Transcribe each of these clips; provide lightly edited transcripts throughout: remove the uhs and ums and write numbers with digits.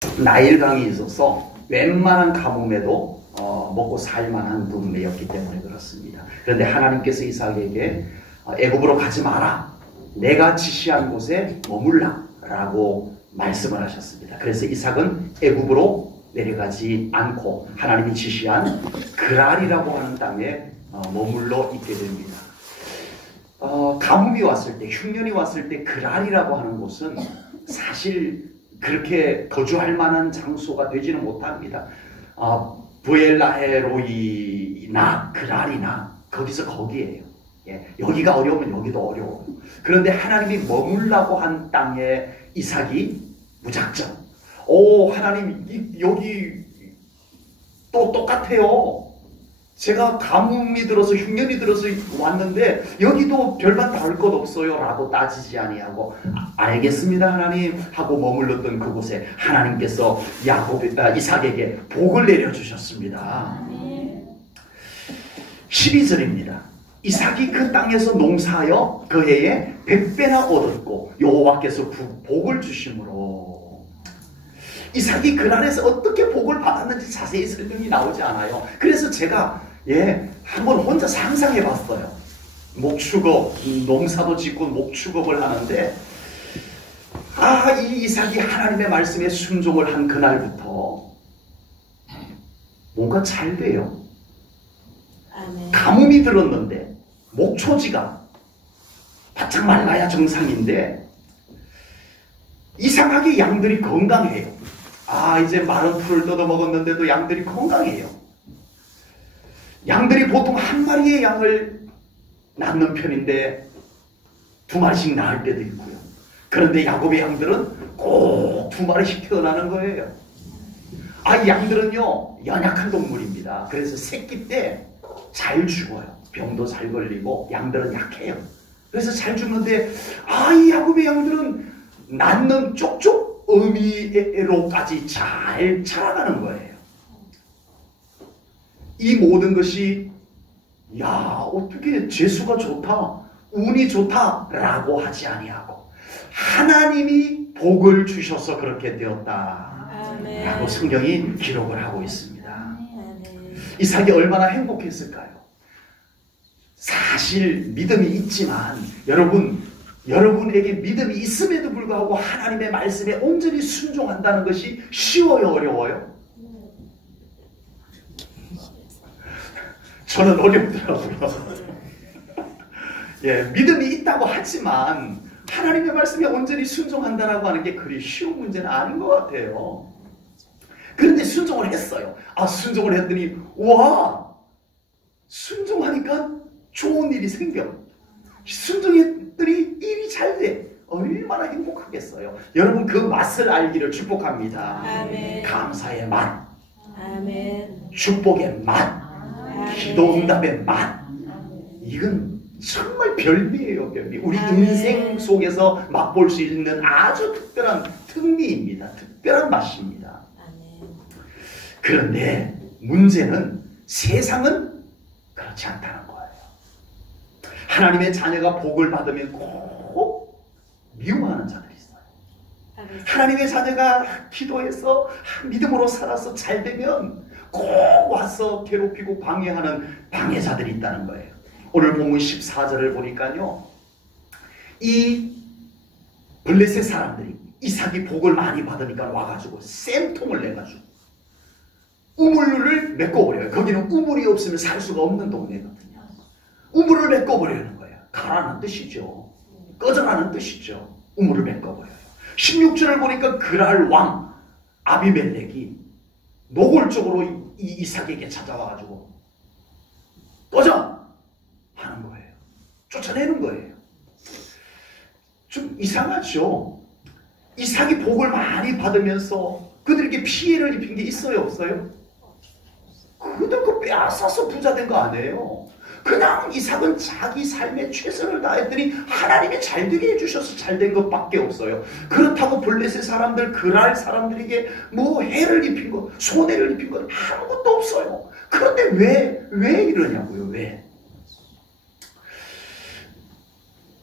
나일강이 있어서 웬만한 가뭄에도 먹고 살만한 동네였기 때문에 그렇습니다. 그런데 하나님께서 이삭에게 애굽으로 가지 마라, 내가 지시한 곳에 머물라 라고 말씀을 하셨습니다. 그래서 이삭은 애굽으로 내려가지 않고 하나님이 지시한 그랄이라고 하는 땅에 머물러 있게 됩니다. 가뭄이 왔을 때, 흉년이 왔을 때 그랄이라고 하는 곳은 사실 그렇게 거주할 만한 장소가 되지는 못합니다. 부엘라헤로이나 그랄이나 거기에요. 예, 여기가 어려우면 여기도 어려워요. 그런데 하나님이 머물라고 한 땅에 이삭이 무작정, 하나님 여기 또 똑같아요. 제가 가뭄이 들어서 흉년이 들어서 왔는데 여기도 별반 다를 것 없어요 라고 따지지 아니하고 알겠습니다 하나님 하고 머물렀던 그곳에 하나님께서 이삭에게 복을 내려주셨습니다. 12절입니다. 이삭이 그 땅에서 농사하여 그 해에 100배나 얻었고 여호와께서 복을 주심으로. 이삭이 그날에서 어떻게 복을 받았는지 자세히 설명이 나오지 않아요. 그래서 제가 한번 혼자 상상해 봤어요. 목축업, 농사도 짓고 목축업을 하는데 이 이삭이 하나님의 말씀에 순종을 한 그날부터 뭔가 잘 돼요. 아멘. 가뭄이 들었는데 목초지가 바짝 말라야 정상인데 이상하게 양들이 건강해요. 이제 마른 풀을 뜯어 먹었는데도 양들이 건강해요. 양들이 보통 한 마리의 양을 낳는 편인데 2마리씩 낳을 때도 있고요. 그런데 야곱의 양들은 꼭 2마리씩 태어나는 거예요. 이 양들은요 연약한 동물입니다. 그래서 새끼 때 잘 죽어요. 병도 잘 걸리고 양들은 약해요. 그래서 잘 죽는데 이 야곱의 양들은 낳는 쪽쪽 어미로까지 잘 자라가는 거예요. 이 모든 것이 어떻게 재수가 좋다, 운이 좋다 라고 하지 아니하고 하나님이 복을 주셔서 그렇게 되었다 라고 성경이 기록을 하고 있습니다. 이삭이 얼마나 행복했을까요? 사실 믿음이 있지만 여러분에게 믿음이 있음에도 불구하고 하나님의 말씀에 온전히 순종한다는 것이 쉬워요, 어려워요? 저는 어렵더라고요. 믿음이 있다고 하지만 하나님의 말씀에 온전히 순종한다라고 하는 게 그리 쉬운 문제는 아닌 것 같아요. 그런데 순종을 했어요. 순종을 했더니 순종하니까 좋은 일이 생겨. 순종했더니 일이 잘 돼. 얼마나 행복하겠어요. 여러분 그 맛을 알기를 축복합니다. 아멘. 감사의 맛, 아멘. 축복의 맛, 아멘. 기도응답의 맛. 이건 정말 별미예요, 별미. 우리 아멘. 인생 속에서 맛볼 수 있는 아주 특별한 특미입니다. 특별한 맛입니다. 아멘. 그런데 문제는 세상은 그렇지 않다는 거예요. 하나님의 자녀가 복을 받으면 꼭 미워하는 자들이 있어요. 아멘. 하나님의 자녀가 기도해서 믿음으로 살아서 잘 되면 꼭 와서 괴롭히고 방해하는 방해자들이 있다는 거예요. 오늘 본문 14절을 보니까요, 이 블레셋 사람들이 이삭이 복을 많이 받으니까 와가지고 쌤통을 내가지고 우물을 메꿔버려요. 거기는 우물이 없으면 살 수가 없는 동네거든요. 우물을 메꿔버리는 거예요. 가라는 뜻이죠. 꺼져라는 뜻이죠. 우물을 메꿔버려요. 16절을 보니까 그랄 왕 아비멜렉이 노골적으로 이 이삭에게 찾아와가지고 꺼져! 하는 거예요. 쫓아내는 거예요. 좀 이상하죠? 이삭이 복을 많이 받으면서 그들에게 피해를 입힌 게 있어요, 없어요? 그들 그 빼앗아서 부자 된 거 아니에요. 그냥 이삭은 자기 삶에 최선을 다했더니 하나님이 잘되게 해주셔서 잘된 것밖에 없어요. 그렇다고 블레셋 사람들, 그랄 사람들에게 뭐 해를 입힌 것, 손해를 입힌 것 아무것도 없어요. 그런데 왜 이러냐고요, 왜?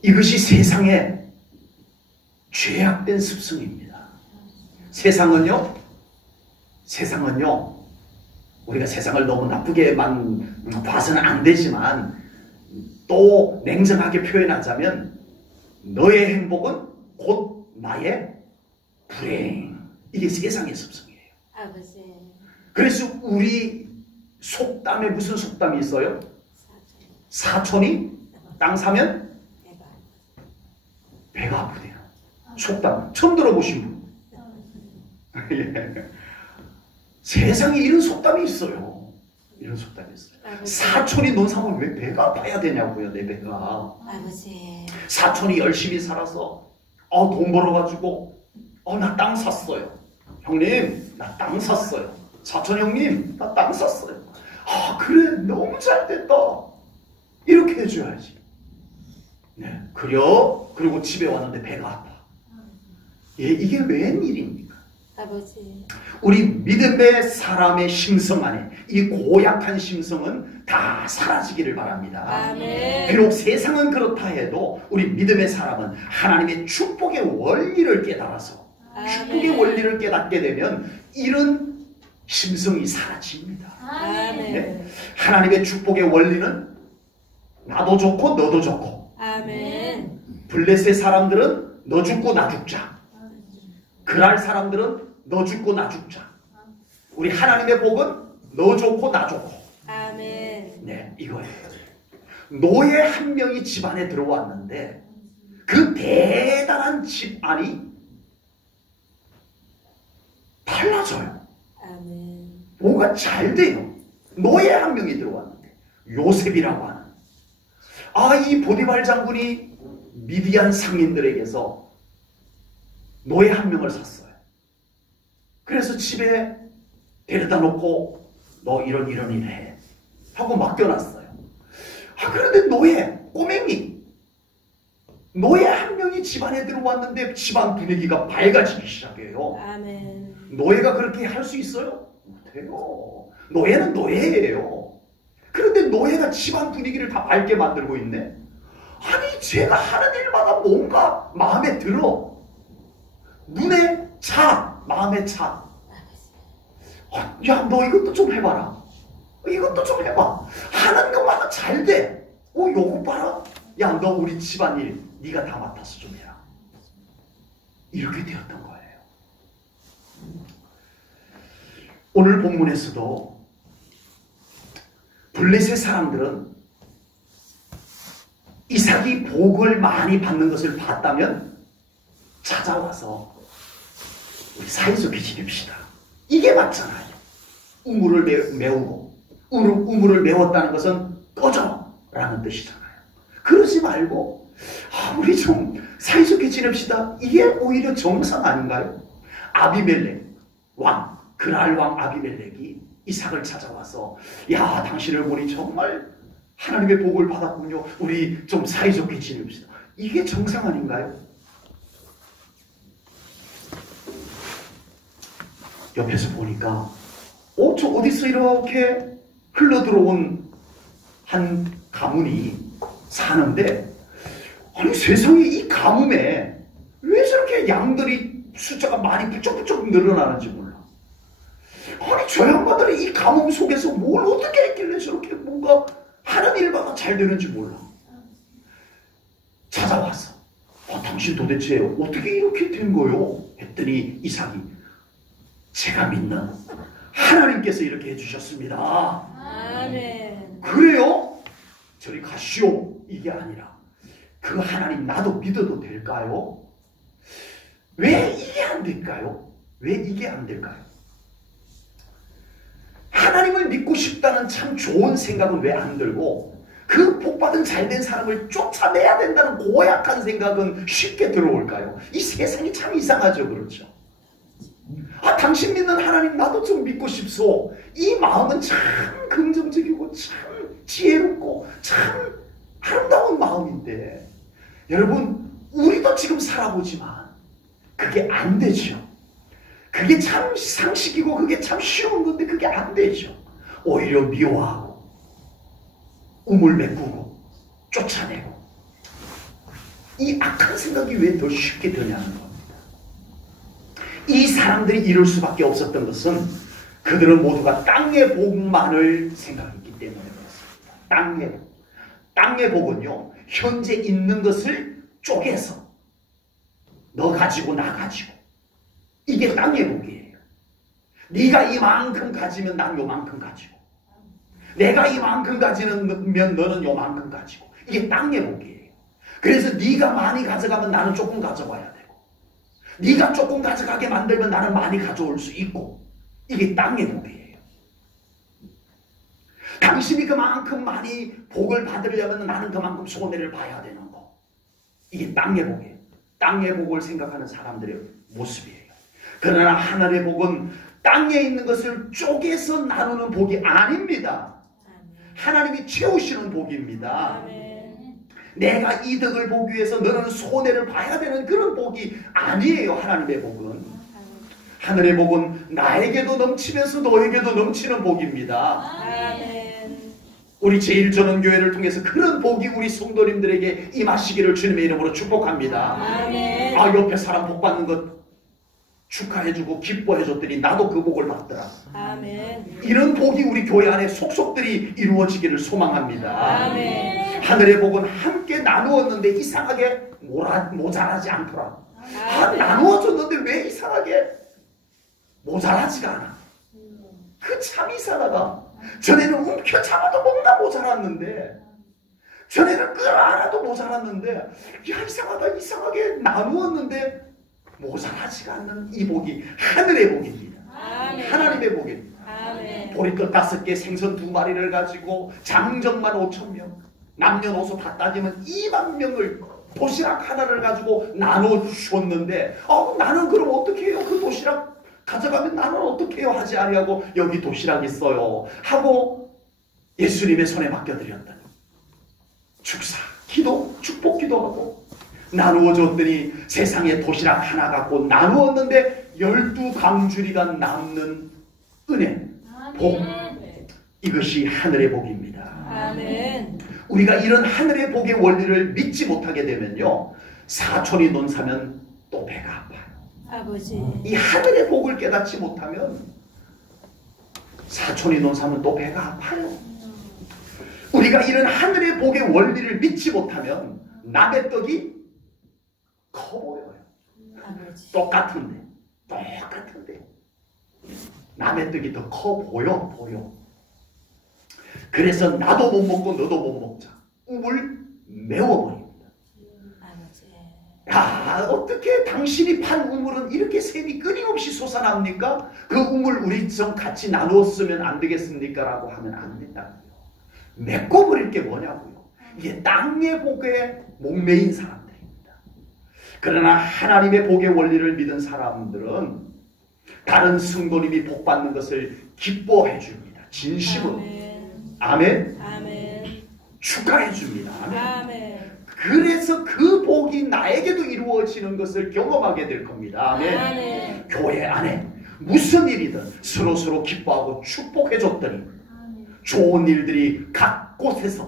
이것이 세상의 죄악된 습성입니다. 세상은요, 세상은요, 우리가 세상을 너무 나쁘게만 봐서는 안 되지만 또 냉정하게 표현하자면 너의 행복은 곧 나의 불행. 이게 세상의 습성이에요. 아버지. 그래서 우리 속담에 무슨 속담이 있어요? 사촌이 땅 사면 배가 아프대요. 속담 처음 들어보신 분? 예. 세상에 이런 속담이 있어요. 이런 속담이 있어요. 아버지. 사촌이 논 사면 왜 배가 아파야 되냐고요. 내 배가. 아버지. 사촌이 열심히 살아서 돈 벌어가지고 나 땅 샀어요. 형님 나 땅 샀어요. 사촌 형님 나 땅 샀어요. 그래 너무 잘 됐다. 이렇게 해줘야지. 네, 그리고 집에 왔는데 배가 아파. 예, 이게 웬일입니까? 아버지. 우리 믿음의 사람의 심성 안에 이 고약한 심성은 다 사라지기를 바랍니다. 아멘. 비록 세상은 그렇다 해도 우리 믿음의 사람은 하나님의 축복의 원리를 깨달아서 축복의 원리를 깨닫게 되면 이런 심성이 사라집니다. 아멘. 네? 하나님의 축복의 원리는 나도 좋고 너도 좋고, 아멘. 블레셋 사람들은 너 죽고 나 죽자, 그랄 사람들은 너 죽고 나 죽자. 우리 하나님의 복은 너 좋고 나 좋고. 아멘. 네, 이거예요. 노예 한 명이 집안에 들어왔는데 그 대단한 집안이 달라져요. 아멘. 뭐가 잘 돼요. 노예 한 명이 들어왔는데 요셉이라고 하는 이 보디발 장군이 미디안 상인들에게서 노예 한 명을 샀어요. 그래서 집에 데려다 놓고 너 이런 일 해 하고 맡겨놨어요. 그런데 꼬맹이 노예 한 명이 집안에 들어왔는데 집안 분위기가 밝아지기 시작해요. 아멘. 노예가 그렇게 할 수 있어요? 못해요. 노예는 노예예요. 그런데 노예가 집안 분위기를 다 밝게 만들고 있네. 아니 제가 하는 일마다 뭔가 마음에 들어. 눈에 차, 마음에 차. 야, 너 이것도 좀 해봐라. 이것도 좀 해봐. 하는 것마다 잘 돼. 요거 봐라. 야, 너 우리 집안일 네가 다 맡아서 좀 해라. 이렇게 되었던 거예요. 오늘 본문에서도 블레셋 사람들은 이삭이 복을 많이 받는 것을 봤다면 찾아와서 우리 사이좋게 지냅시다. 이게 맞잖아요. 우물을 메우고 우물을 메웠다는 것은 꺼져 라는 뜻이잖아요. 그러지 말고 우리 좀 사이좋게 지냅시다. 이게 오히려 정상 아닌가요? 아비멜렉 왕, 그랄 왕 아비멜렉이 이삭을 찾아와서 야, 당신을 보니 정말 하나님의 복을 받았군요. 우리 좀 사이좋게 지냅시다. 이게 정상 아닌가요? 옆에서 보니까 저 어디서 이렇게 흘러들어온 한 가문이 사는데 아니 세상에 이 가뭄에 왜 저렇게 양들이 숫자가 많이 부쩍부쩍 늘어나는지 몰라. 아니 저 양반들이 이 가뭄 속에서 뭘 어떻게 했길래 저렇게 뭔가 하는 일마다 잘 되는지 몰라. 찾아왔어. 당신 도대체 어떻게 이렇게 된 거요? 했더니 이삭이 제가 믿는 하나님께서 이렇게 해주셨습니다. 아멘. 그래요? 저리 가시오. 이게 아니라 그 하나님 나도 믿어도 될까요? 왜 이게 안 될까요? 왜 이게 안 될까요? 하나님을 믿고 싶다는 참 좋은 생각은 왜 안 들고 그 복받은 잘된 사람을 쫓아내야 된다는 고약한 생각은 쉽게 들어올까요? 이 세상이 참 이상하죠. 그렇죠? 당신 믿는 하나님 나도 좀 믿고 싶소. 이 마음은 참 긍정적이고 참 지혜롭고 참 아름다운 마음인데 여러분 우리도 지금 살아보지만 그게 안 되죠. 그게 참 상식이고 그게 참 쉬운 건데 그게 안 되죠. 오히려 미워하고 우물 메꾸고 쫓아내고 이 악한 생각이 왜 더 쉽게 되냐는 겁니다. 이 사람들이 이럴 수밖에 없었던 것은 그들은 모두가 땅의 복만을 생각했기 때문에 그렇습니다. 땅의 복. 땅의 복은요, 현재 있는 것을 쪼개서 너 가지고 나 가지고, 이게 땅의 복이에요. 네가 이만큼 가지면 난 요만큼 가지고, 내가 이만큼 가지면 너는 요만큼 가지고, 이게 땅의 복이에요. 그래서 네가 많이 가져가면 나는 조금 가져와야 되고, 네가 조금 가져가게 만들면 나는 많이 가져올 수 있고, 이게 땅의 복이에요. 당신이 그만큼 많이 복을 받으려면 나는 그만큼 손해를 봐야 되는 거. 이게 땅의 복이에요. 땅의 복을 생각하는 사람들의 모습이에요. 그러나 하늘의 복은 땅에 있는 것을 쪼개서 나누는 복이 아닙니다. 하나님이 채우시는 복입니다. 내가 이득을 보기 위해서 너는 손해를 봐야 되는 그런 복이 아니에요. 하나님의 복은. 하늘의 복은 나에게도 넘치면서 너에게도 넘치는 복입니다. 우리 제1전원교회를 통해서 그런 복이 우리 성도님들에게 임하시기를 주님의 이름으로 축복합니다. 아, 옆에 사람 복 받는 것 축하해주고 기뻐해줬더니 나도 그 복을 받더라. 이런 복이 우리 교회 안에 속속들이 이루어지기를 소망합니다. 하늘의 복은 함께 나누었는데 이상하게 모자라지 않더라. 나누어줬는데 왜 이상하게 모자라지가 않아. 그 참 이상하다. 전에는 움켜 잡아도 뭔가 모자랐는데, 전에는 끌어안아도 모자랐는데, 야, 이상하다. 이상하게 나누었는데 모자라지가 않는 이 복이 하늘의 복입니다. 하나님의 복입니다. 보리떡 5개, 생선 2마리를 가지고 장정만 5,000명, 남녀노소 다 따지면 2만 명을 도시락 하나를 가지고 나눠주셨는데, 나는 그럼 어떻게 해요? 그 도시락 가져가면 나는 어떻게 해요? 하지 아니하고 여기 도시락 있어요 하고 예수님의 손에 맡겨드렸더니 축사, 기도, 축복 기도하고 나누어 줬더니 세상에 도시락 하나 갖고 나누었는데 12강줄이가 남는 은혜, 복, 이것이 하늘의 복입니다. 우리가 이런 하늘의 복의 원리를 믿지 못하게 되면요, 사촌이 논 사면 또 배가 아파요. 아버지. 이 하늘의 복을 깨닫지 못하면 사촌이 논 사면 또 배가 아파요. 우리가 이런 하늘의 복의 원리를 믿지 못하면 남의 떡이 커 보여요. 아버지. 똑같은데 남의 떡이 더 커 보여. 그래서 나도 못 먹고 너도 못 먹자. 꿈을 메워버립니다. 야, 어떻게 당신이 판 우물은 이렇게 샘이 끊임없이 솟아납니까? 그 우물 우리 좀 같이 나누었으면 안 되겠습니까? 라고 하면 안 된다고요. 메꿔버릴 게 뭐냐고요. 이게 땅의 복에 목매인 사람들입니다. 그러나 하나님의 복의 원리를 믿은 사람들은 다른 성도님이 복 받는 것을 기뻐해 줍니다. 진심으로. 아멘. 축하해 줍니다. 아멘. 그래서 그 복이 나에게도 이루어지는 것을 경험하게 될 겁니다. 아멘. 교회 안에 무슨 일이든 서로 기뻐하고 축복해 줬더니 좋은 일들이 각 곳에서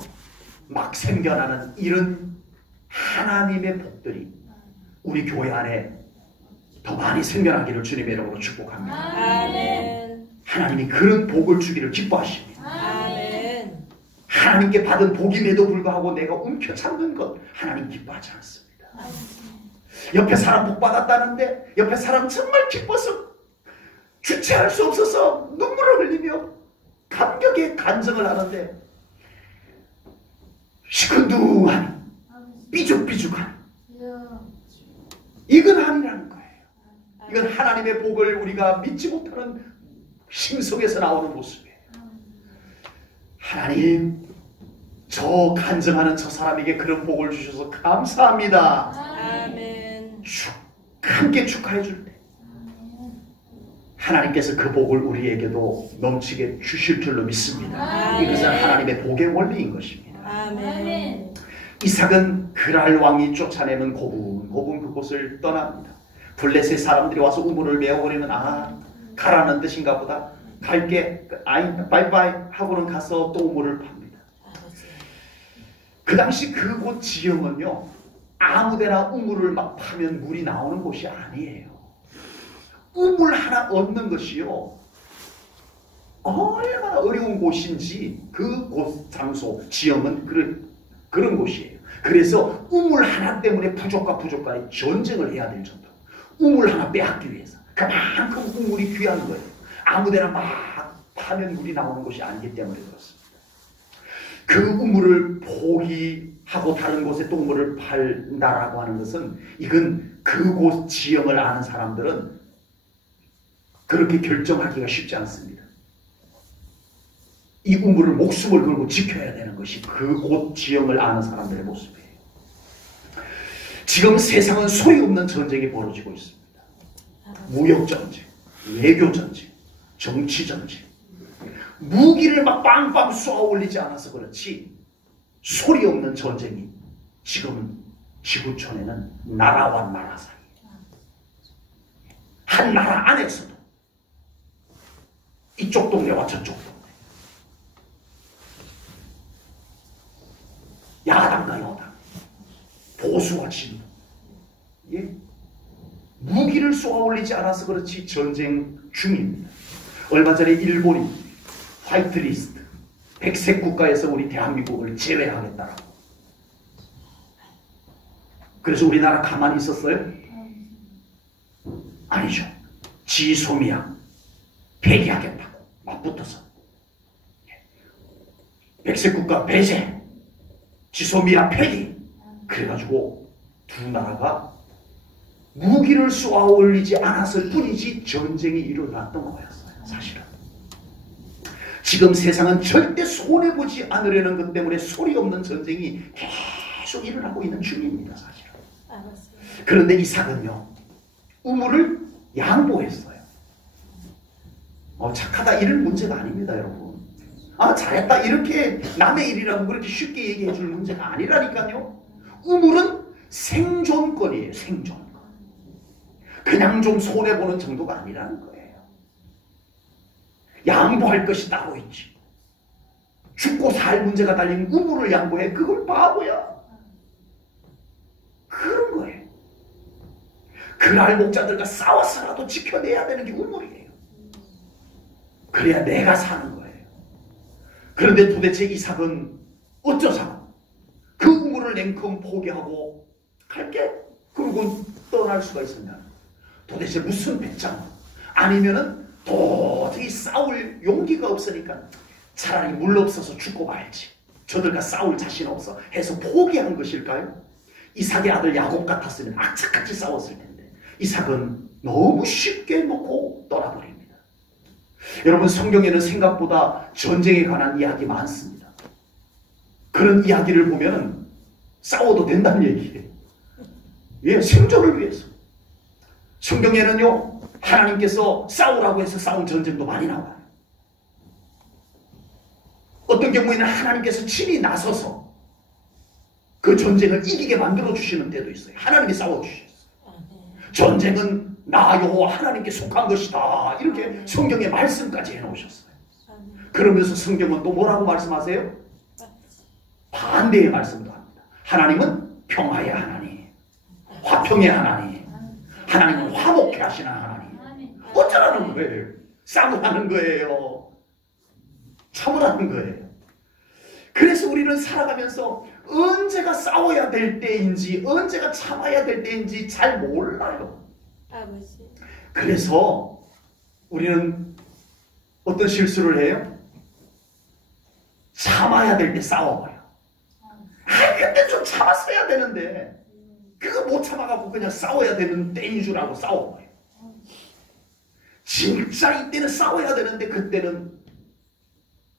막 생겨나는 이런 하나님의 복들이 우리 교회 안에 더 많이 생겨나기를 주님의 이름으로 축복합니다. 하나님이 그런 복을 주기를 기뻐하십니다. 하나님께 받은 복임에도 불구하고 내가 움켜잡는 것 하나님 기뻐하지 않습니다. 옆에 사람 복 받았다는데 옆에 사람 정말 기뻐서 주체할 수 없어서 눈물을 흘리며 감격에 간증을 하는데 시큰둥하니 삐죽삐죽하니 이건 아니라는 거예요. 이건 하나님의 복을 우리가 믿지 못하는 심성에서 나오는 모습이에요. 하나님, 저 간증하는 저 사람에게 그런 복을 주셔서 감사합니다. 아멘. 함께 축하해 줄 때 하나님께서 그 복을 우리에게도 넘치게 주실 줄로 믿습니다. 아멘. 이것은 하나님의 복의 원리인 것입니다. 아멘. 이삭은 그랄 왕이 쫓아내는 고분 그곳을 떠납니다. 블레셋 사람들이 와서 우물을 메어버리면 가라는 뜻인가 보다. 갈게, 바이바이 하고는 가서 또 우물을 팝니다. 그 당시 그곳 지형은요, 아무데나 우물을 막 파면 물이 나오는 곳이 아니에요. 우물 하나 얻는 것이요, 얼마나 어려운 곳인지 그 곳, 장소, 지형은 그런 곳이에요. 그래서 우물 하나 때문에 부족과 부족간에 전쟁을 해야 될 정도로 우물 하나 빼앗기 위해서 그만큼 우물이 귀한 거예요. 아무데나 막 파면 물이 나오는 곳이 아니기 때문에 그렇습니다. 그 우물을 포기하고 다른 곳에 또 우물을 판다라고 하는 것은 이건 그곳 지형을 아는 사람들은 그렇게 결정하기가 쉽지 않습니다. 이 우물을 목숨을 걸고 지켜야 되는 것이 그곳 지형을 아는 사람들의 모습이에요. 지금 세상은 소리 없는 전쟁이 벌어지고 있습니다. 무역전쟁, 외교전쟁, 정치전쟁. 무기를 막 빵빵 쏘아 올리지 않아서 그렇지 소리 없는 전쟁이 지금 지구촌에는 나라와 나라 사이, 한 나라 안에서도 이쪽 동네와 저쪽 동네, 야당과 여당, 보수와 진보, 예? 무기를 쏘아 올리지 않아서 그렇지 전쟁 중입니다. 얼마 전에 일본이 화이트리스트, 백색 국가에서 우리 대한민국을 제외하겠다라고. 그래서 우리나라 가만히 있었어요? 아니죠. 지소미아 폐기하겠다고 맞붙어서. 백색 국가 배제, 지소미아 폐기. 그래가지고 두 나라가 무기를 쏘아 올리지 않았을 뿐이지 전쟁이 일어났던 거였어요. 사실은. 지금 세상은 절대 손해보지 않으려는 것 때문에 소리 없는 전쟁이 계속 일어나고 있는 중입니다. 사실은. 그런데 이삭은요, 우물을 양보했어요. 착하다 이런 문제가 아닙니다, 여러분. 잘했다 이렇게 남의 일이라고 그렇게 쉽게 얘기해 줄 문제가 아니라니까요. 우물은 생존권이에요. 생존권. 그냥 좀 손해보는 정도가 아니라는 거예요. 양보할 것이 따로 있지. 죽고 살 문제가 달린 우물을 양보해. 그걸 바보야. 그런 거예요. 그날 목자들과 싸워서라도 지켜내야 되는 게 우물이에요. 그래야 내가 사는 거예요. 그런데 도대체 이삭은 어쩌자고 그 우물을 냉큼 포기하고 갈게 그러고 떠날 수가 있었냐. 도대체 무슨 배짱, 아니면은 도저히 싸울 용기가 없으니까 차라리 물 없어서 죽고 말지, 저들과 싸울 자신 없어 해서 포기한 것일까요? 이삭의 아들 야곱 같았으면 악착같이 싸웠을 텐데 이삭은 너무 쉽게 놓고 떠나버립니다. 여러분, 성경에는 생각보다 전쟁에 관한 이야기 많습니다. 그런 이야기를 보면 싸워도 된다는 얘기예요. 예, 생존을 위해서. 성경에는요, 하나님께서 싸우라고 해서 싸운 전쟁도 많이 나와요. 어떤 경우에는 하나님께서 친히 나서서 그 전쟁을 이기게 만들어주시는 때도 있어요. 하나님이 싸워주셨어요. 전쟁은 나 여호와 하나님께 속한 것이다, 이렇게 성경에 말씀까지 해놓으셨어요. 그러면서 성경은 또 뭐라고 말씀하세요? 반대의 말씀도 합니다. 하나님은 평화의 하나님, 화평의 하나님, 하나님은 화목해 하시는 하나님. 어쩌라는 거예요? 싸우라는 거예요. 참으라는 거예요. 그래서 우리는 살아가면서 언제가 싸워야 될 때인지 언제가 참아야 될 때인지 잘 몰라요. 그래서 우리는 어떤 실수를 해요? 참아야 될 때 싸워버려. 그때 좀 참았어야 되는데 그거 못 참아갖고 그냥 싸워야 되는 때인 줄 알고 싸워버려. 진짜 이때는 싸워야 되는데 그때는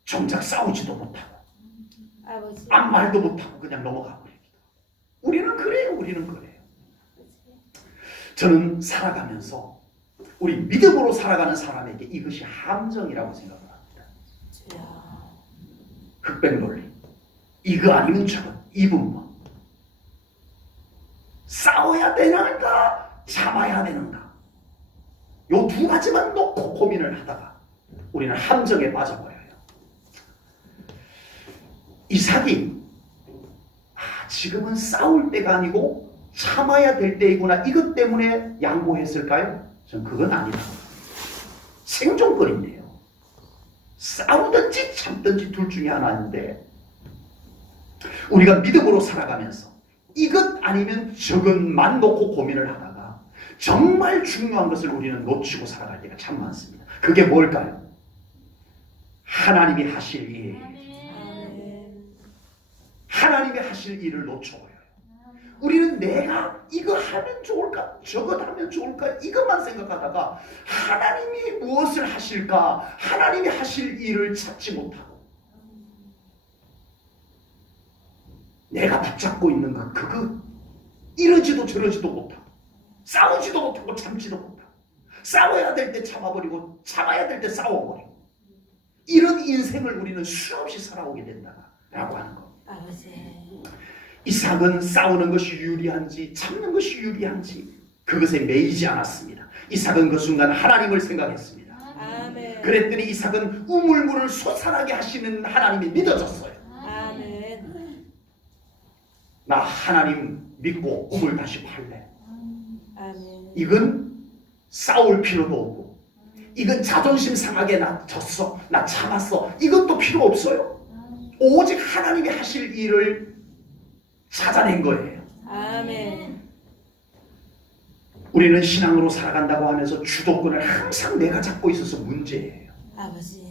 정작 싸우지도 못하고 아무 말도 못하고 그냥 넘어가 버립니다. 우리는 그래요. 우리는 그래요. 저는 살아가면서 우리 믿음으로 살아가는 사람에게 이것이 함정이라고 생각을 합니다. 흑백 논리. 이거 아니면 저거. 이분법. 싸워야 되는가 참아야 되는가, 요 두 가지만 놓고 고민을 하다가 우리는 함정에 빠져버려요. 이삭이 지금은 싸울 때가 아니고 참아야 될 때이구나, 이것 때문에 양보했을까요? 전 그건 아니다. 생존권인데요. 싸우든지 참든지 둘 중에 하나인데, 우리가 믿음으로 살아가면서 이것 아니면 저것만 놓고 고민을 하다가 정말 중요한 것을 우리는 놓치고 살아갈 때가 참 많습니다. 그게 뭘까요? 하나님이 하실 일. 하나님이 하실 일을 놓쳐버려요. 우리는 내가 이거 하면 좋을까, 저것 하면 좋을까, 이것만 생각하다가 하나님이 무엇을 하실까, 하나님이 하실 일을 찾지 못하고 내가 붙잡고 있는 것, 그거 이러지도 저러지도 못하고 싸우지도 못하고 참지도 못하고 싸워야 될 때 참아버리고 참아야 될 때 싸워버리고 이런 인생을 우리는 수없이 살아오게 된다라고 하는 것. 아버지. 이삭은 싸우는 것이 유리한지 참는 것이 유리한지 그것에 매이지 않았습니다. 이삭은 그 순간 하나님을 생각했습니다. 아멘. 그랬더니 이삭은 우물물을 솟아나게 하시는 하나님이 믿어졌어요. 아멘. 나 하나님 믿고 우물 다시 팔래. 아멘. 이건 싸울 필요도 없고, 이건 자존심 상하게 나 졌어, 나 참았어, 이것도 필요 없어요. 오직 하나님이 하실 일을 찾아낸 거예요. 아멘. 우리는 신앙으로 살아간다고 하면서 주도권을 항상 내가 잡고 있어서 문제예요. 아버지.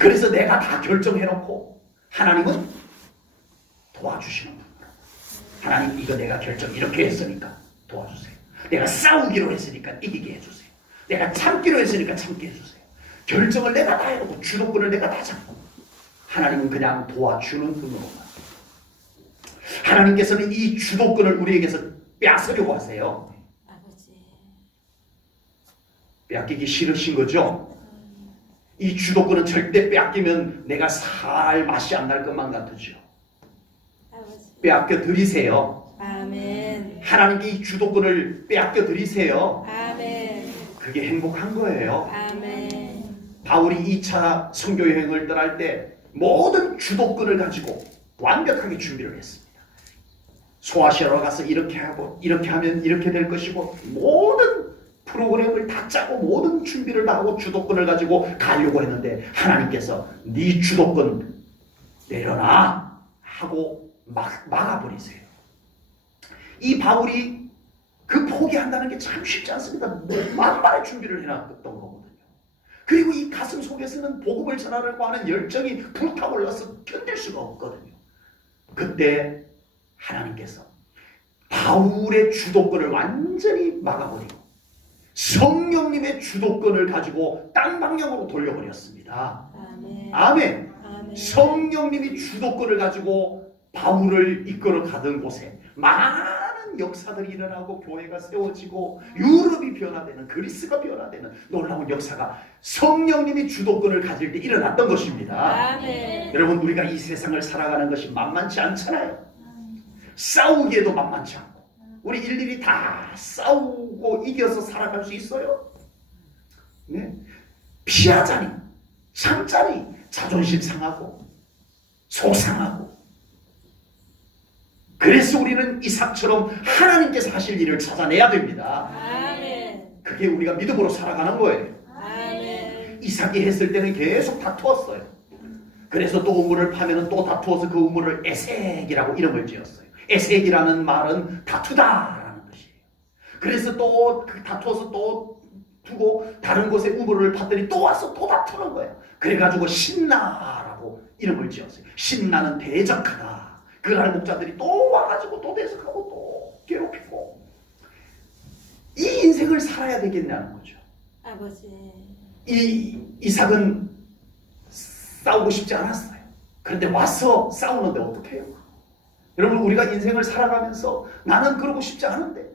그래서 내가 다 결정해놓고 하나님은 도와주시는 분이에요. 하나님 이거 내가 결정 이렇게 했으니까 도와주세요. 내가 싸우기로 했으니까 이기게 해주세요. 내가 참기로 했으니까 참게 해주세요. 결정을 내가 다 해놓고 주도권을 내가 다 잡고 하나님은 그냥 도와주는 분으로만. 하나님께서는 이 주도권을 우리에게서 빼앗으려고 하세요. 아버지. 빼앗기기 싫으신 거죠? 이 주도권은 절대 빼앗기면 내가 살 맛이 안 날 것만 같으죠. 아버지. 빼앗겨 드리세요. 아멘. 하나님께 이 주도권을 빼앗겨 드리세요. 아멘. 그게 행복한 거예요. 아멘. 바울이 2차 선교 여행을 떠날 때 모든 주도권을 가지고 완벽하게 준비를 했습니다. 소아시아로 가서 이렇게 하고 이렇게 하면 이렇게 될 것이고 모든 프로그램을 다 짜고 모든 준비를 다 하고 주도권을 가지고 가려고 했는데 하나님께서 네 주도권 내려놔 하고 막아버리세요. 이 바울이 그 포기한다는 게 참 쉽지 않습니다. 만반의 준비를 해놨던 거거든요. 그리고 이 가슴 속에서는 복음을 전하려고 하는 열정이 불타올라서 견딜 수가 없거든요. 그때 하나님께서 바울의 주도권을 완전히 막아버리고 성령님의 주도권을 가지고 땅 방향으로 돌려버렸습니다. 아멘. 아멘. 아멘. 성령님이 주도권을 가지고 바울을 이끌어 가던 곳에 많은 역사들이 일어나고 교회가 세워지고 유럽이 변화되는, 그리스가 변화되는 놀라운 역사가 성령님이 주도권을 가질 때 일어났던 것입니다. 아멘. 여러분, 우리가 이 세상을 살아가는 것이 만만치 않잖아요. 싸우기에도 만만치 않고 우리 일일이 다 싸우고 이겨서 살아갈 수 있어요? 네. 피하자니 참자니 자존심 상하고 속상하고. 그래서 우리는 이삭처럼 하나님께서 하실 일을 찾아내야 됩니다. 아멘. 그게 우리가 믿음으로 살아가는 거예요. 아멘. 이삭이 했을 때는 계속 다투었어요. 그래서 또 우물을 파면 또 다투어서 그 우물을 에색이라고 이름을 지었어요. 에색이라는 말은 다투다라는 뜻이에요. 그래서 또 다투어서 또 두고 다른 곳에 우물을 팠더니 또 와서 또 다투는 거예요. 그래가지고 신나라고 이름을 지었어요. 신나는 대적하다. 그날 목자들이 또 와가지고 또 대적하고 또 괴롭히고. 이 인생을 살아야 되겠냐는 거죠. 아버지. 이삭은 싸우고 싶지 않았어요. 그런데 와서 싸우는데 어떻게 해요? 여러분, 우리가 인생을 살아가면서 나는 그러고 싶지 않은데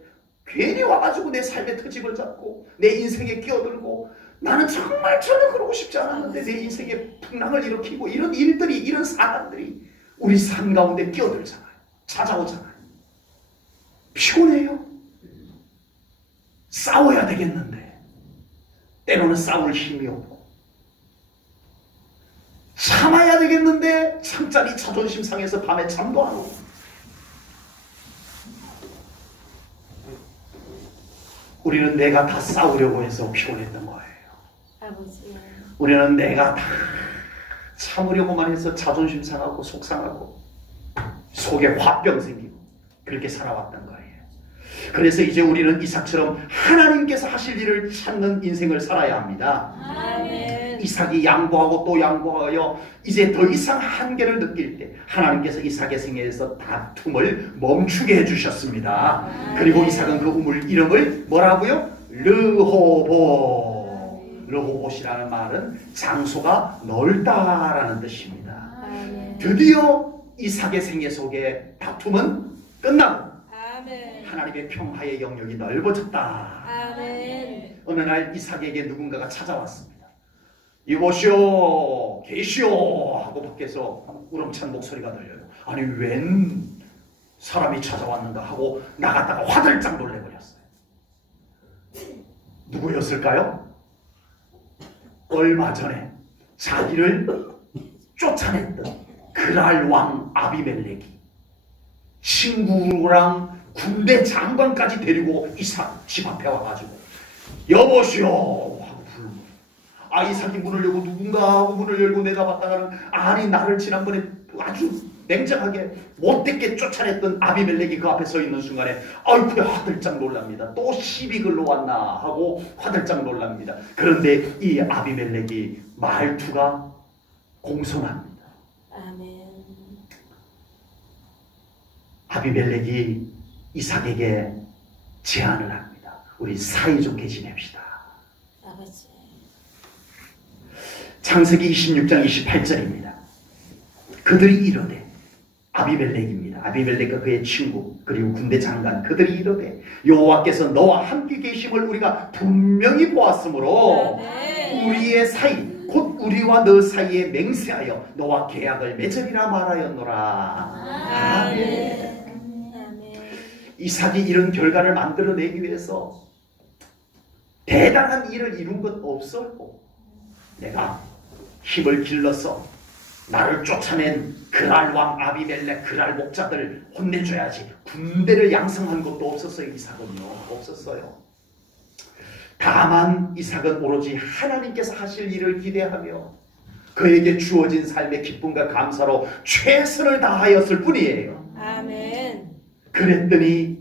괜히 와가지고 내 삶의 트집을 잡고 내 인생에 끼어들고 나는 정말 전혀 그러고 싶지 않았는데 내 인생에 풍랑을 일으키고 이런 일들이, 이런 사람들이 우리 삶 가운데 끼어들잖아요. 찾아오잖아요. 피곤해요. 싸워야 되겠는데 때로는 싸울 힘이 없고, 참아야 되겠는데 참자니 자존심 상해서 밤에 잠도 안 오고. 우리는 내가 다 싸우려고 해서 피곤했던 거예요. 아버지. 우리는 내가 다 참으려고만 해서 자존심 상하고 속상하고 속에 화병 생기고 그렇게 살아왔던 거예요. 그래서 이제 우리는 이삭처럼 하나님께서 하실 일을 찾는 인생을 살아야 합니다. 아멘. 이삭이 양보하고 또 양보하여 이제 더 이상 한계를 느낄 때 하나님께서 이삭의 생애에서 다툼을 멈추게 해주셨습니다. 그리고 이삭은 그 이름을 뭐라고요? 르호봇. 르호봇이라는 말은 장소가 넓다라는 뜻입니다. 아멘. 드디어 이삭의 생애 속에 다툼은 끝나고 아멘. 하나님의 평화의 영역이 넓어졌다. 아멘. 어느 날 이삭에게 누군가가 찾아왔습니다. 이보시오, 계시오 하고 밖에서 우렁찬 목소리가 들려요. 아니 웬 사람이 찾아왔는가 하고 나갔다가 화들짝 놀래버렸어요. 누구였을까요? 얼마 전에 자기를 쫓아냈던 그랄 왕 아비멜렉이 친구랑 군대 장관까지 데리고 이삭 집 앞에 와가지고 여보시오 하고 부르고 이삭이 문을 열고 누군가 하고 문을 열고 내다봤다가는 아니 나를 지난번에 아주 냉정하게 못되게 쫓아냈던 아비멜렉이 그 앞에 서 있는 순간에 아이쿠야 화들짝 놀랍니다. 또 시비 글로 왔나 하고 화들짝 놀랍니다. 그런데 이 아비멜렉이 말투가 공손합니다. 아멘. 아비멜렉이 이삭에게 제안을 합니다. 우리 사이좋게 지냅시다. 아버지. 창세기 26장 28절입니다. 그들이 이르되 아비멜렉입니다. 아비멜렉과 그의 친구 그리고 군대 장관 그들이 이르되 여호와께서 너와 함께 계심을 우리가 분명히 보았으므로 아멘. 우리의 사이 곧 우리와 너 사이에 맹세하여 너와 계약을 맺으리라 말하였노라. 아멘. 아멘. 이삭이 이런 결과를 만들어내기 위해서 대단한 일을 이룬 것 없었고 내가 힘을 길러서 나를 쫓아낸 그랄 왕 아비멜렉 그랄 목자들 혼내줘야지 군대를 양성한 것도 없었어요. 이삭은요 없었어요. 다만 이삭은 오로지 하나님께서 하실 일을 기대하며 그에게 주어진 삶의 기쁨과 감사로 최선을 다하였을 뿐이에요. 아멘. 그랬더니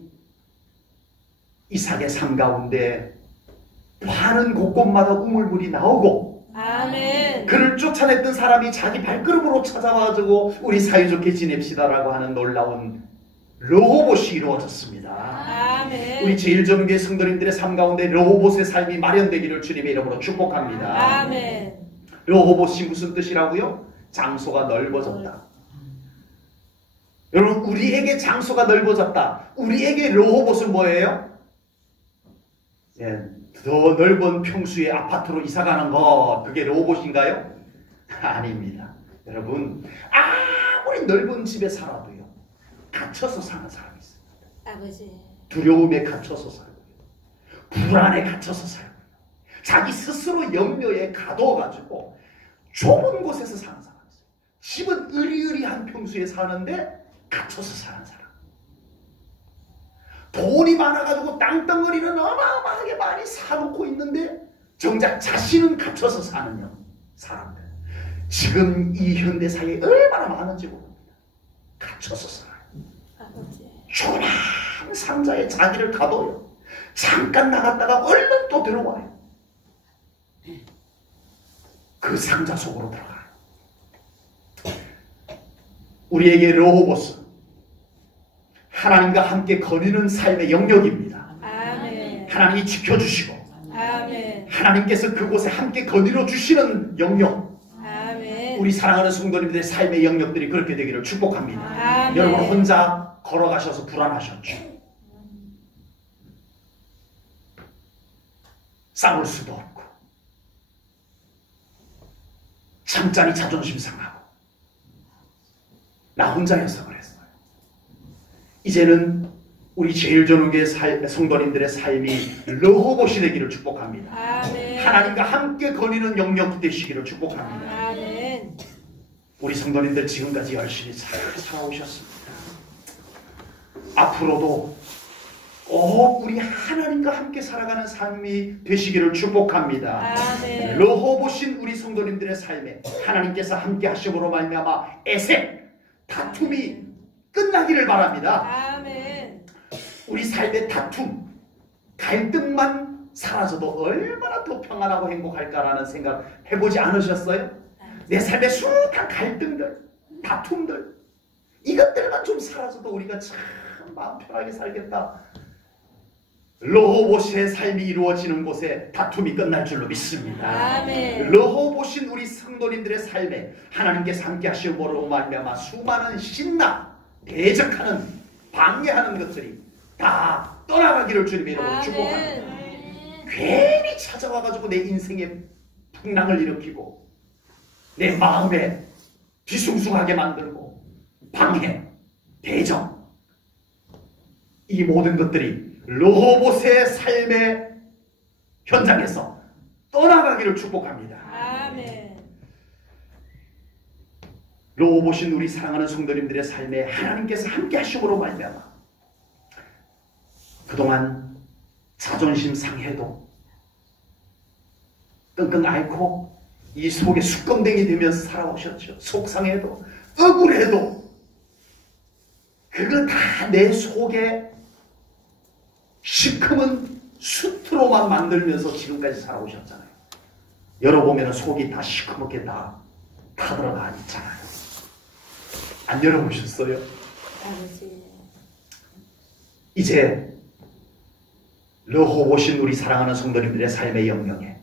이삭의 삶 가운데 많은 곳곳마다 우물물이 나오고 아멘. 그를 쫓아냈던 사람이 자기 발걸음으로 찾아와가지고 우리 사이좋게 지냅시다라고 하는 놀라운 르호봇이 이루어졌습니다. 아멘. 우리 제일전교회 성도님들의 삶 가운데 르호봇의 삶이 마련되기를 주님의 이름으로 축복합니다. 아멘. 르호봇이 무슨 뜻이라고요? 장소가 넓어졌다. 여러분 우리에게 장소가 넓어졌다. 우리에게 르호봇은 뭐예요? 더 넓은 평수의 아파트로 이사가는 것 그게 르호봇인가요? 아닙니다. 여러분 아무리 넓은 집에 살아도요 갇혀서 사는 사람이 있습니다. 아버지. 두려움에 갇혀서 살고 불안에 갇혀서 살고 자기 스스로 염려에 가둬가지고 좁은 곳에서 사는 사람이 있어요. 집은 으리으리한 평수에 사는데 갇혀서 사는 사람. 돈이 많아가지고 땅덩어리는 어마어마하게 많이 사놓고 있는데 정작 자신은 갇혀서 사는 사람들. 지금 이 현대사회에 얼마나 많은지 모릅니다. 갇혀서 살아요. 아버지. 조그만 상자에 자기를 가둬요. 잠깐 나갔다가 얼른 또 들어와요. 그 상자 속으로 들어가요. 우리에게 르호봇은 하나님과 함께 거니는 삶의 영역입니다. 아멘. 하나님이 지켜주시고 아멘. 하나님께서 그곳에 함께 거닐어 주시는 영역. 아멘. 우리 사랑하는 성도님들의 삶의 영역들이 그렇게 되기를 축복합니다. 아멘. 여러분 혼자 걸어가셔서 불안하셨죠? 싸울 수도 없고 잠자리 자존심 상하고 나 혼자여서 그랬어요. 이제는 우리 제일전후교회 성도님들의 삶이 르호봇이 되기를 축복합니다. 아멘. 하나님과 함께 거니는 영역이 되시기를 축복합니다. 아멘. 우리 성도님들 지금까지 열심히 살아오셨습니다. 앞으로도 꼭 우리 하나님과 함께 살아가는 삶이 되시기를 축복합니다. 아멘. 러호보신 우리 성도님들의 삶에 하나님께서 함께 하심으로 말미암아 애색, 다툼이 끝나기를 바랍니다. 아멘. 우리 삶의 다툼, 갈등만 사라져도 얼마나 더 평안하고 행복할까라는 생각 해보지 않으셨어요? 내 삶의 수많은 갈등들, 다툼들, 이것들만 좀 사라져도 우리가 참 마음 편하게 살겠다. 러호보시의 삶이 이루어지는 곳에 다툼이 끝날 줄로 믿습니다. 아멘. 러호보신 우리 성도님들의 삶에 하나님께서 함께 하심으로 말미암아 수많은 신나, 대적하는, 방해하는 것들이 다 떠나가기를 주님의 이름으로 축복합니다. 괜히 찾아와가지고 내 인생에 풍랑을 일으키고 내 마음에 뒤숭숭하게 만들고 방해, 대적, 이 모든 것들이 러호보스의 삶의 현장에서 떠나가기를 축복합니다. 아멘. 러호보신 우리 사랑하는 성도님들의 삶에 하나님께서 함께 하심으로 말미암아 그동안 자존심 상해도 끙끙 앓고 이 속에 수검댕이 되면서 살아오셨죠. 속상해도 억울해도 그거 다 내 속에 시커먼 수트로만 만들면서 지금까지 살아오셨잖아요. 열어보면 속이 다 시커멓게 다 타들어가 있잖아요. 안 열어보셨어요? 아버지. 이제 러호보신 우리 사랑하는 성도님들의 삶의 영역에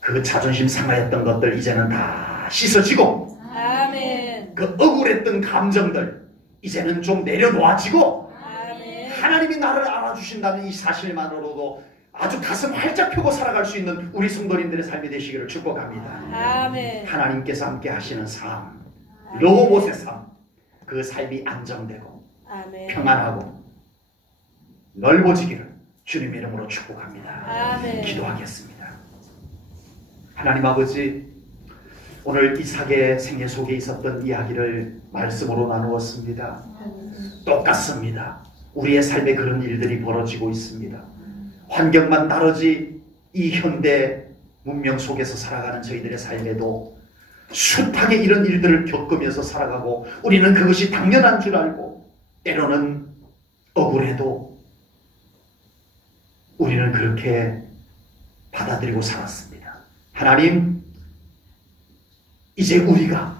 그 자존심 상하였던 것들 이제는 다 씻어지고 아멘. 그 억울했던 감정들 이제는 좀 내려놓아지고 아멘. 하나님이 나를 알아주신다는 이 사실만으로도 아주 가슴 활짝 펴고 살아갈 수 있는 우리 성도님들의 삶이 되시기를 축복합니다. 아멘. 하나님께서 함께 하시는 삶, 러호봇의 삶, 그 삶이 안정되고 아멘. 평안하고 넓어지기를 주님의 이름으로 축복합니다. 아멘. 기도하겠습니다. 하나님 아버지, 오늘 이삭의 생애 속에 있었던 이야기를 말씀으로 나누었습니다. 똑같습니다. 우리의 삶에 그런 일들이 벌어지고 있습니다. 환경만 다르지 이 현대 문명 속에서 살아가는 저희들의 삶에도 숱하게 이런 일들을 겪으면서 살아가고 우리는 그것이 당연한 줄 알고 때로는 억울해도 우리는 그렇게 받아들이고 살았습니다. 하나님, 이제 우리가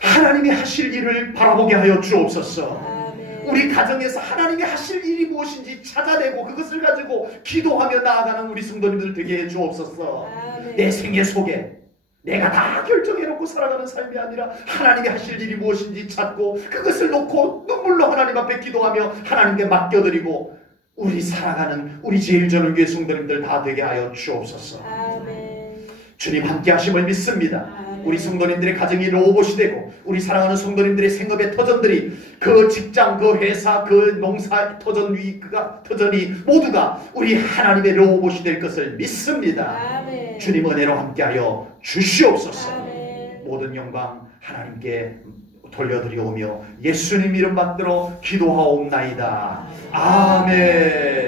하나님이 하실 일을 바라보게 하여 주옵소서. 아멘. 우리 가정에서 하나님이 하실 일이 무엇인지 찾아내고 그것을 가지고 기도하며 나아가는 우리 성도님들 되게 해 주옵소서. 아멘. 내 생애 속에 내가 다 결정해놓고 살아가는 삶이 아니라 하나님이 하실 일이 무엇인지 찾고 그것을 놓고 눈물로 하나님 앞에 기도하며 하나님께 맡겨드리고 우리 살아가는 우리 제일 저는 교회 성도님들 다 되게 하여 주옵소서. 아멘. 주님 함께 하심을 믿습니다. 아멘. 우리 성도님들의 가정이 로봇이 되고 우리 사랑하는 성도님들의 생업의 터전들이 그 직장, 그 회사, 그 농사 터전이 모두가 우리 하나님의 로봇이 될 것을 믿습니다. 아멘. 주님 은혜로 함께하여 주시옵소서. 아멘. 모든 영광 하나님께 돌려드리오며 예수님 이름 받들어 기도하옵나이다. 아멘.